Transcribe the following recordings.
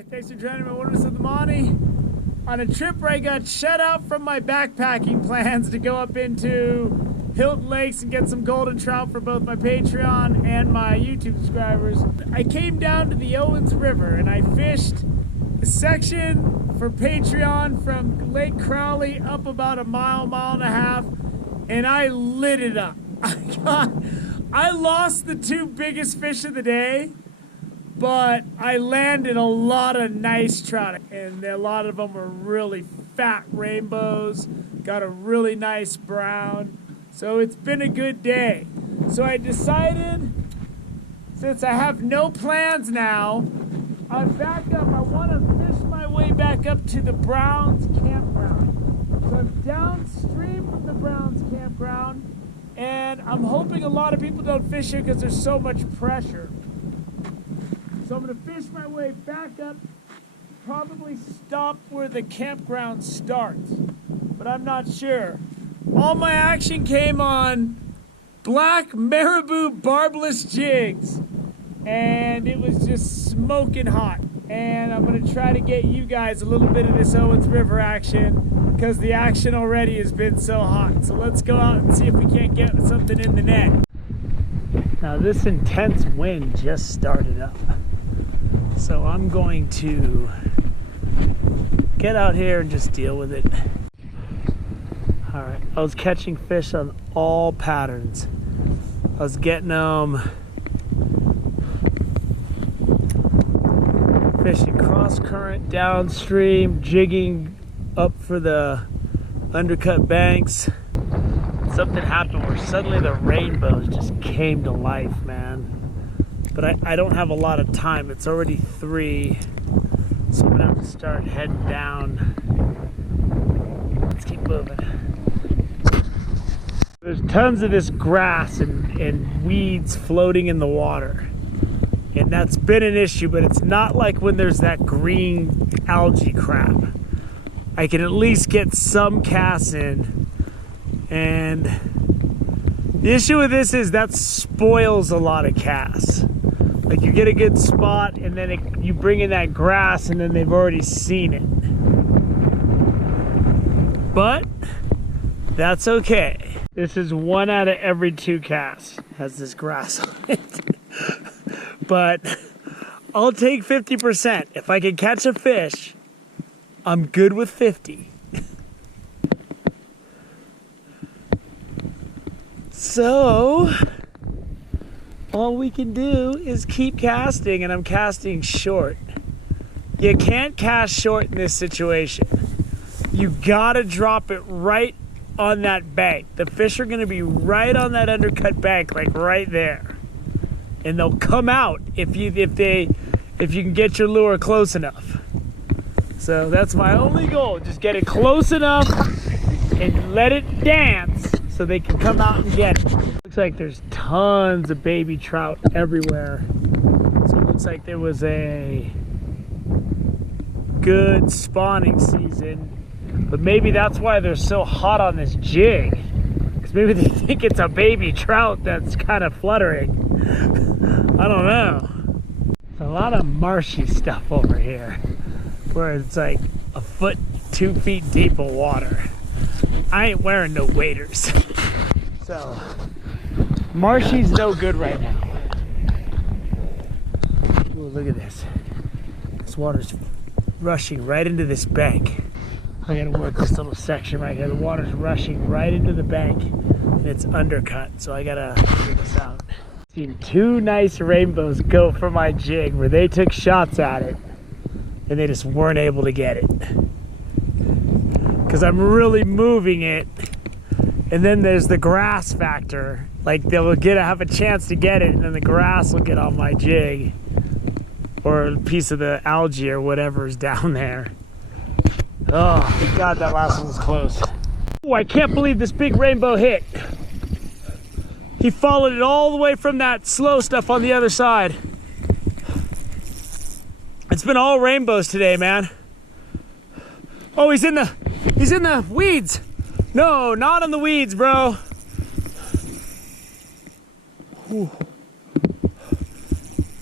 Hi, thanks for joining me, Wilderness of the Monty, on a trip where I got shut out from my backpacking plans to go up into Hilton Lakes and get some golden trout for both my Patreon and my YouTube subscribers. I came down to the Owens River and I fished a section for Patreon from Lake Crowley up about a mile and a half, and I lit it up. I lost the two biggest fish of the day, but I landed a lot of nice trout, and a lot of them were really fat rainbows, got a really nice brown, so it's been a good day. So I decided, since I have no plans now, I'm back up. I want to fish my way back up to the Browns campground. So I'm downstream from the Browns campground, and I'm hoping a lot of people don't fish here because there's so much pressure. So I'm going to fish my way back up, probably stop where the campground starts, but I'm not sure. All my action came on black marabou barbless jigs, and it was just smoking hot. And I'm going to try to get you guys a little bit of this Owens River action because the action already has been so hot. So let's go out and see if we can't get something in the net. Now this intense wind just started up. So I'm going to get out here and just deal with it. All right, I was catching fish on all patterns. I was getting them fishing cross current, downstream, jigging up for the undercut banks. Something happened where suddenly the rainbows just came to life, man. But I don't have a lot of time. It's already 3, so I'm gonna have to start heading down. Let's keep moving. There's tons of this grass and weeds floating in the water, and that's been an issue, but it's not like when there's that green algae crap. I can at least get some casts in, and the issue with this is that spoils a lot of casts. Like, you get a good spot, and then you bring in that grass, and then they've already seen it. But that's okay. This is 1 out of every 2 casts has this grass on it. But I'll take 50%. If I can catch a fish, I'm good with 50. So all we can do is keep casting, and I'm casting short. You can't cast short in this situation. You gotta drop it right on that bank. The fish are gonna be right on that undercut bank, like right there. And they'll come out if you can get your lure close enough. So that's my only goal, just get it close enough and let it dance so they can come out and get it. Looks like there's tons of baby trout everywhere. So it looks like there was a good spawning season, but maybe that's why they're so hot on this jig, because maybe they think it's a baby trout that's kind of fluttering. I don't know. There's a lot of marshy stuff over here where it's like 1 foot, 2 feet deep of water. I ain't wearing no waders. So marshy's no good right now. Ooh, look at this. This water's rushing right into this bank. I gotta work this little section right here. The water's rushing right into the bank, and it's undercut, so I gotta figure this out. Seen 2 nice rainbows go for my jig where they took shots at it, and they just weren't able to get it. Because I'm really moving it, and then there's the grass factor. Like, they'll have a chance to get it, and then the grass will get on my jig, or a piece of the algae or whatever's down there. Oh God, that last one was close. Oh, I can't believe this big rainbow hit. He followed it all the way from that slow stuff on the other side. It's been all rainbows today, man. Oh, he's in the weeds. No, not in the weeds, bro. Ooh.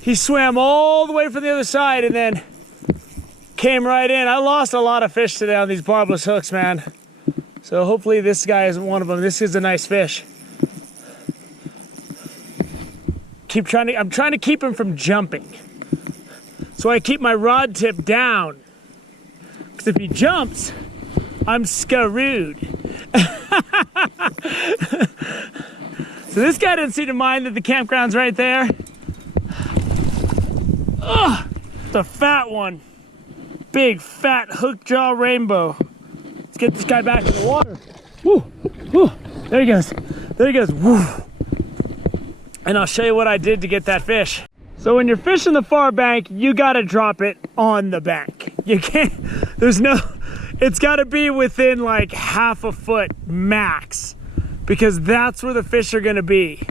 He swam all the way from the other side and then came right in. I lost a lot of fish today on these barbless hooks, man. So hopefully this guy isn't one of them. This is a nice fish. I'm trying to keep him from jumping. So I keep my rod tip down. Because if he jumps, I'm screwed. So this guy didn't seem to mind that the campground's right there. Ugh, the fat one. Big, fat, hook jaw rainbow. Let's get this guy back in the water. Woo, woo, there he goes. There he goes, woo. And I'll show you what I did to get that fish. So when you're fishing the far bank, you gotta drop it on the bank. You can't, it's gotta be within like half a foot max, because that's where the fish are gonna be.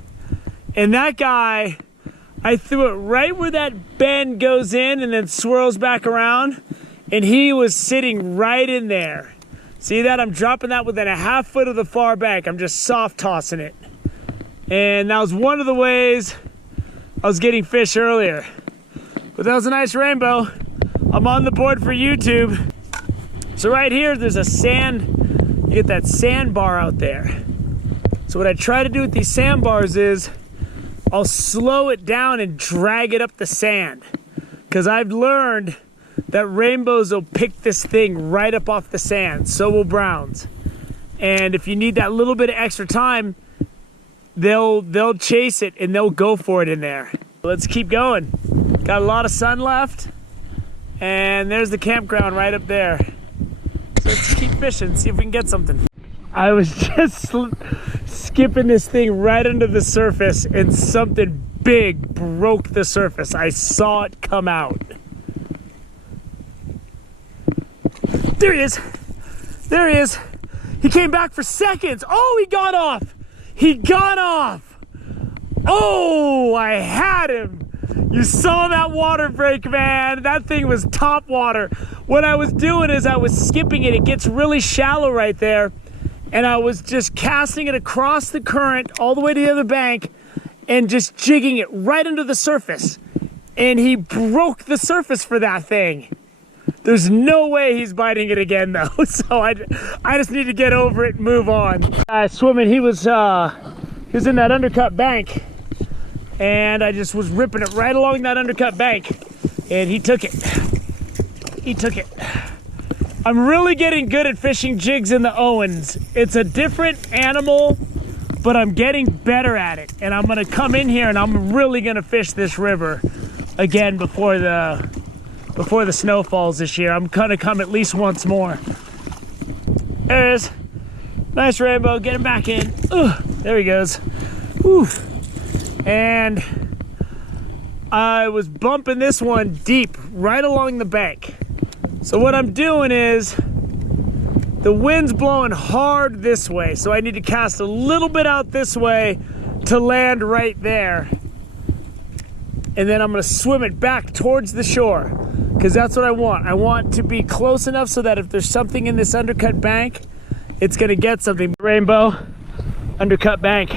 And that guy, I threw it right where that bend goes in and then swirls back around, and he was sitting right in there. See that? I'm dropping that within a half foot of the far bank. I'm just soft tossing it. And that was one of the ways I was getting fish earlier. But that was a nice rainbow. I'm on the board for YouTube. So right here, there's a sand, you get that sandbar out there. So what I try to do with these sandbars is I'll slow it down and drag it up the sand. Because I've learned that rainbows will pick this thing right up off the sand. So will browns. And if you need that little bit of extra time, they'll chase it and they'll go for it in there. Let's keep going. Got a lot of sun left, and there's the campground right up there. So let's keep fishing, see if we can get something. I was just skipping this thing right under the surface, and something big broke the surface. I saw it come out. There he is. There he is. He came back for seconds. Oh, he got off. He got off. Oh, I had him. You saw that water break, man. That thing was top water. What I was doing is I was skipping it. It gets really shallow right there. And I was just casting it across the current all the way to the other bank and just jigging it right under the surface. And he broke the surface for that thing. There's no way he's biting it again, though. So I just need to get over it and move on. Swimming, he was in that undercut bank, and I just was ripping it right along that undercut bank, and he took it. He took it. I'm really getting good at fishing jigs in the Owens. It's a different animal, but I'm getting better at it. And I'm gonna come in here and I'm really gonna fish this river again before the snow falls this year. I'm gonna come at least once more. There it is. Nice rainbow, get him back in. Ugh, there he goes. Whew. And I was bumping this one deep, right along the bank. So what I'm doing is, the wind's blowing hard this way, so I need to cast a little bit out this way to land right there. And then I'm gonna swim it back towards the shore, because that's what I want. I want to be close enough so that if there's something in this undercut bank, it's gonna get something. Rainbow, undercut bank.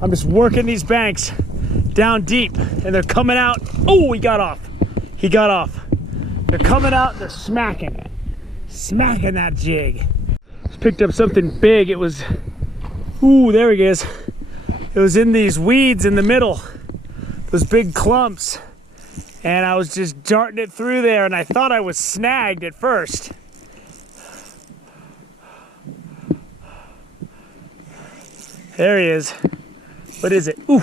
I'm just working these banks down deep, and they're coming out. Oh, he got off. He got off. They're coming out, they're smacking that jig. Just picked up something big. It was, ooh, there he is. It was in these weeds in the middle, those big clumps. And I was just darting it through there, and I thought I was snagged at first. There he is. What is it? Ooh,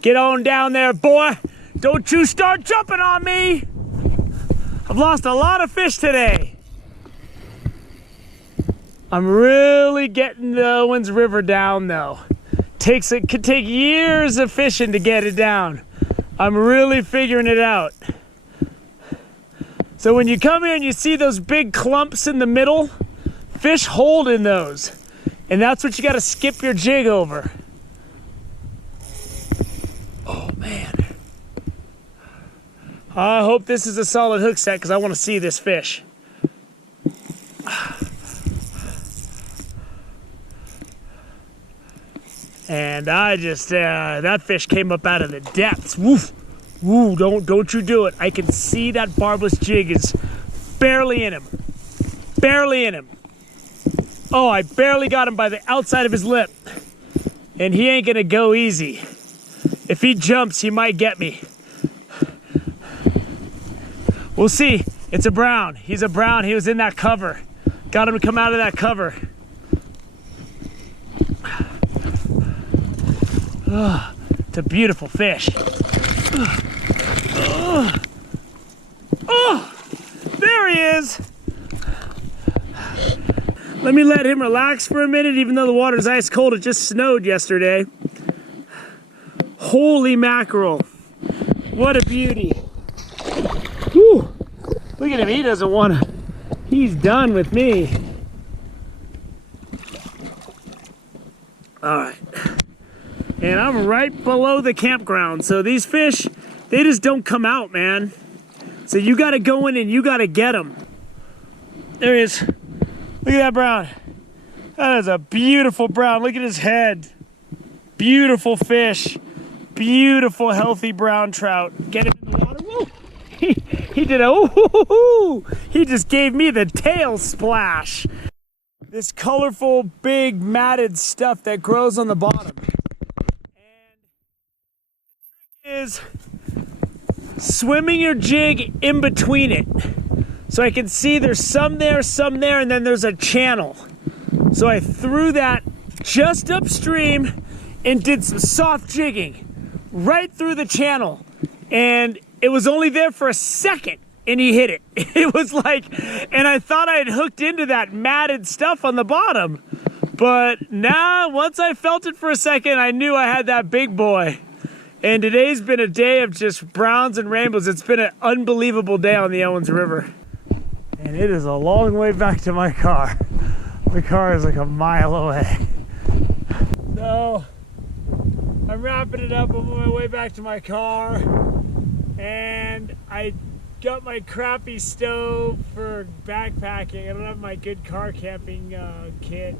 get on down there, boy. Don't you start jumping on me. I've lost a lot of fish today. I'm really getting the Owens River down, though. It could take years of fishing to get it down. I'm really figuring it out. So when you come here and you see those big clumps in the middle, fish hold in those. And that's what you got to skip your jig over. Oh, man. I hope this is a solid hook set, because I want to see this fish. And I just, that fish came up out of the depths. Woof. Woo, don't you do it. I can see that barbless jig is barely in him. Barely in him. Oh, I barely got him by the outside of his lip. And he ain't gonna go easy. If he jumps, he might get me. We'll see. It's a brown. He's a brown. He was in that cover. Got him to come out of that cover. Oh, it's a beautiful fish. Oh, there he is. Let me let him relax for a minute, even though the water's ice cold. It just snowed yesterday. Holy mackerel. What a beauty. Whew. Look at him, he doesn't want to. He's done with me. All right. And I'm right below the campground. So these fish, they just don't come out, man. So you got to go in and you got to get them. There he is. Look at that brown. That is a beautiful brown. Look at his head. Beautiful fish. Beautiful, healthy brown trout. Get him in the water. Woo! He did a ooh. He just gave me the tail splash. This colorful, big, matted stuff that grows on the bottom. And the trick is swimming your jig in between it. So I can see there's some there, and then there's a channel. So I threw that just upstream and did some soft jigging right through the channel. And it was only there for a second and he hit it. It was like, and I thought I had hooked into that matted stuff on the bottom. But nah, once I felt it for a second, I knew I had that big boy. And today's been a day of just browns and rainbows. It's been an unbelievable day on the Owens River. And it is a long way back to my car. My car is like a mile away. So, I'm wrapping it up. I'm on my way back to my car. And I got my crappy stove for backpacking. I don't have my good car camping kit.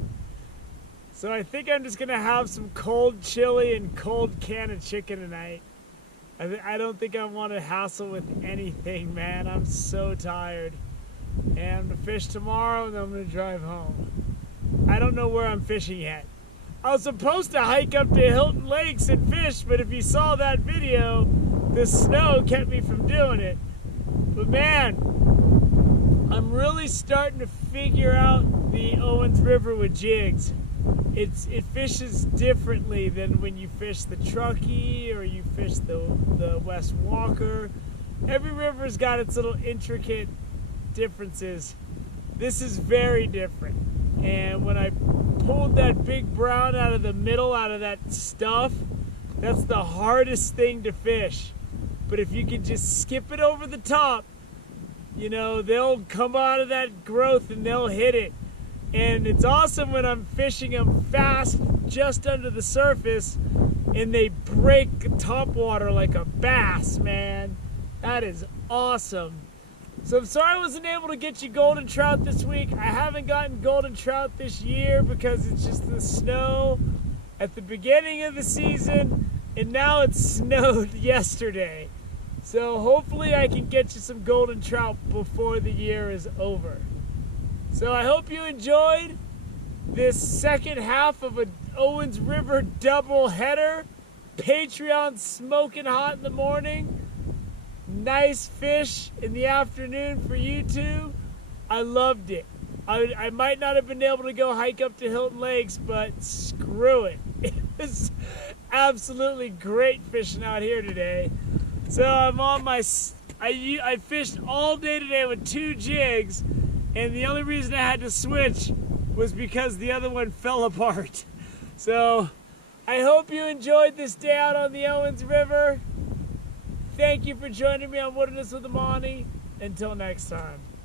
So I think I'm just gonna have some cold chili and cold can of chicken tonight. I don't think I want to hassle with anything, man. I'm so tired. And I'm gonna fish tomorrow and then I'm gonna drive home. I don't know where I'm fishing yet. I was supposed to hike up to Hilton Lakes and fish, but if you saw that video, the snow kept me from doing it. But man, I'm really starting to figure out the Owens River with jigs. It fishes differently than when you fish the Truckee or you fish the West Walker. Every river's got its little intricate differences. This is very different. And when I pulled that big brown out of the middle, out of that stuff, that's the hardest thing to fish. But if you can just skip it over the top, you know, they'll come out of that growth and they'll hit it. And it's awesome when I'm fishing them fast just under the surface and they break top water like a bass, man. That is awesome. So I'm sorry I wasn't able to get you golden trout this week. I haven't gotten golden trout this year because it's just the snow at the beginning of the season, and now it snowed yesterday. So hopefully I can get you some golden trout before the year is over. So I hope you enjoyed this second half of an Owens River double header. Patreon smoking hot in the morning. Nice fish in the afternoon for you two. I loved it. I might not have been able to go hike up to Hilton Lakes, but screw it. It was absolutely great fishing out here today. So I'm on my, I fished all day today with 2 jigs, and the only reason I had to switch was because the other one fell apart. So I hope you enjoyed this day out on the Owens River. Thank you for joining me on Wilderness with Amani. Until next time.